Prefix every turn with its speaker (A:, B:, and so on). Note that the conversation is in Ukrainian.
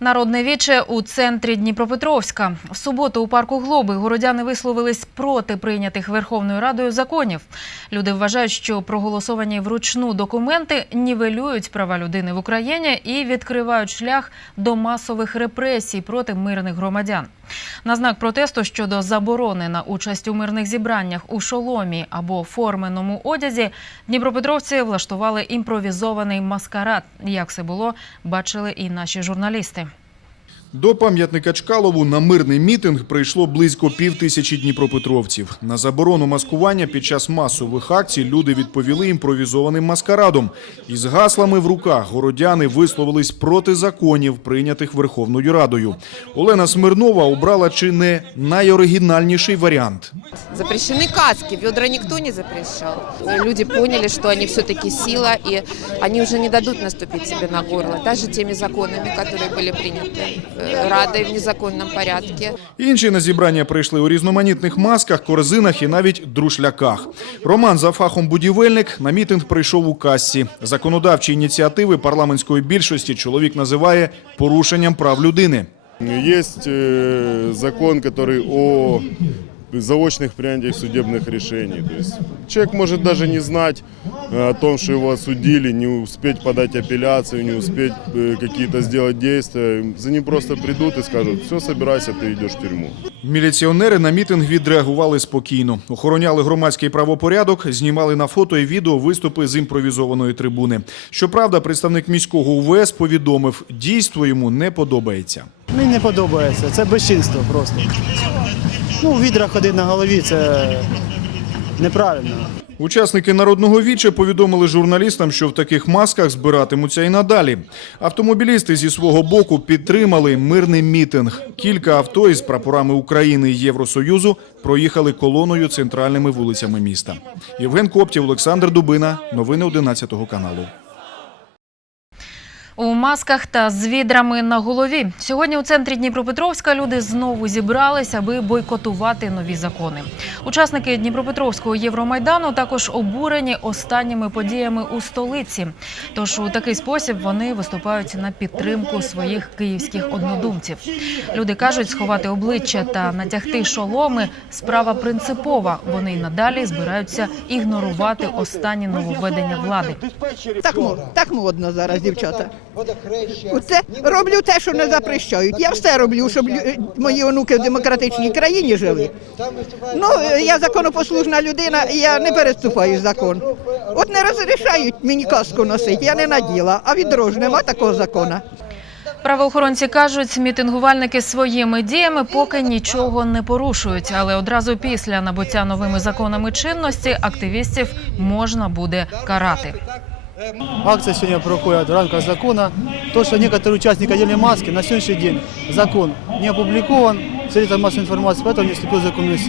A: Народне віче у центрі Дніпропетровська. В суботу у парку Глоби городяни висловились проти прийнятих Верховною Радою законів. Люди вважають, що проголосовані вручну документи нівелюють права людини в Україні і відкривають шлях до масових репресій проти мирних громадян. На знак протесту щодо заборони на участь у мирних зібраннях у шоломі або форменому одязі дніпропетровці влаштували імпровізований маскарад. Як це було, бачили і наші журналісти.
B: До пам'ятника Чкалову на мирний мітинг прийшло близько пів тисячі дніпропетровців. На заборону маскування під час масових акцій люди відповіли імпровізованим маскарадом. Із гаслами в руках городяни висловились проти законів, прийнятих Верховною Радою. Олена Смирнова обрала чи не найоригінальніший варіант.
C: Запрещены каски, ведра никто не запрещал. И Люди поняли, что они все-таки сила, и они уже не дадут наступить себе на горло, даже теми законами, которые были приняты э, Радой в незаконном порядке.
B: Інші на зібрання прийшли у різноманітних масках, корзинах і навіть друшляках. Роман за фахом будівельник на мітинг прийшов у кассі. Законодавчі ініціативи парламентської більшості чоловік називає порушенням прав людини.
D: Есть э, закон, который о заочных принятиях судебных решений. То есть человек может даже не знать э, о том, что его осудили, не успеть подать апелляцию, не успеть э, какие-то сделать действия. За ним просто придут и скажут, все, собирайся, ты идешь в тюрьму.
B: Міліціонери на мітинг відреагували спокійно. Охороняли громадський правопорядок, знімали на фото і відео виступи з імпровізованої трибуни. Щоправда, представник міського УВС повідомив, дійство йому не подобається.
E: Мені не подобається. Це безчинство просто. Ну, відра ходить на голові, це неправильно.
B: Учасники народного віча повідомили журналістам, що в таких масках збиратимуться і надалі. Автомобілісти зі свого боку підтримали мирний мітинг. Кілька авто із прапорами України і Євросоюзу проїхали колоною центральними вулицями міста. Євген Коптів, Олександр Дубина. Новини 11 каналу.
A: У масках та з відрами на голові. Сьогодні у центрі Дніпропетровська люди знову зібрались, аби бойкотувати нові закони. Учасники Дніпропетровського Євромайдану також обурені останніми подіями у столиці. Тож у такий спосіб вони виступають на підтримку своїх київських однодумців. Люди кажуть, сховати обличчя та натягти шоломи справа принципова. Вони й надалі збираються ігнорувати останні нововведення влади.
F: Так, так модно зараз, дівчата. Оце роблю те, що не запрещають. Я все роблю, щоб мої онуки в демократичній країні жили. Ну, я законопослужна людина, я не переступаю закон. От не розрішають мені каску носити, я не наділа, а відро ж нема такого закону.
A: Правоохоронці кажуть, мітингувальники своїми діями поки нічого не порушують, але одразу після набуття новими законами чинності активістів можна буде карати.
E: Акція сегодня проходит в рамках закона. То, что некоторые участники одели маски, на сегодняшний день закон не опубликован, средства массовой информации, поэтому не вступил в законную силу.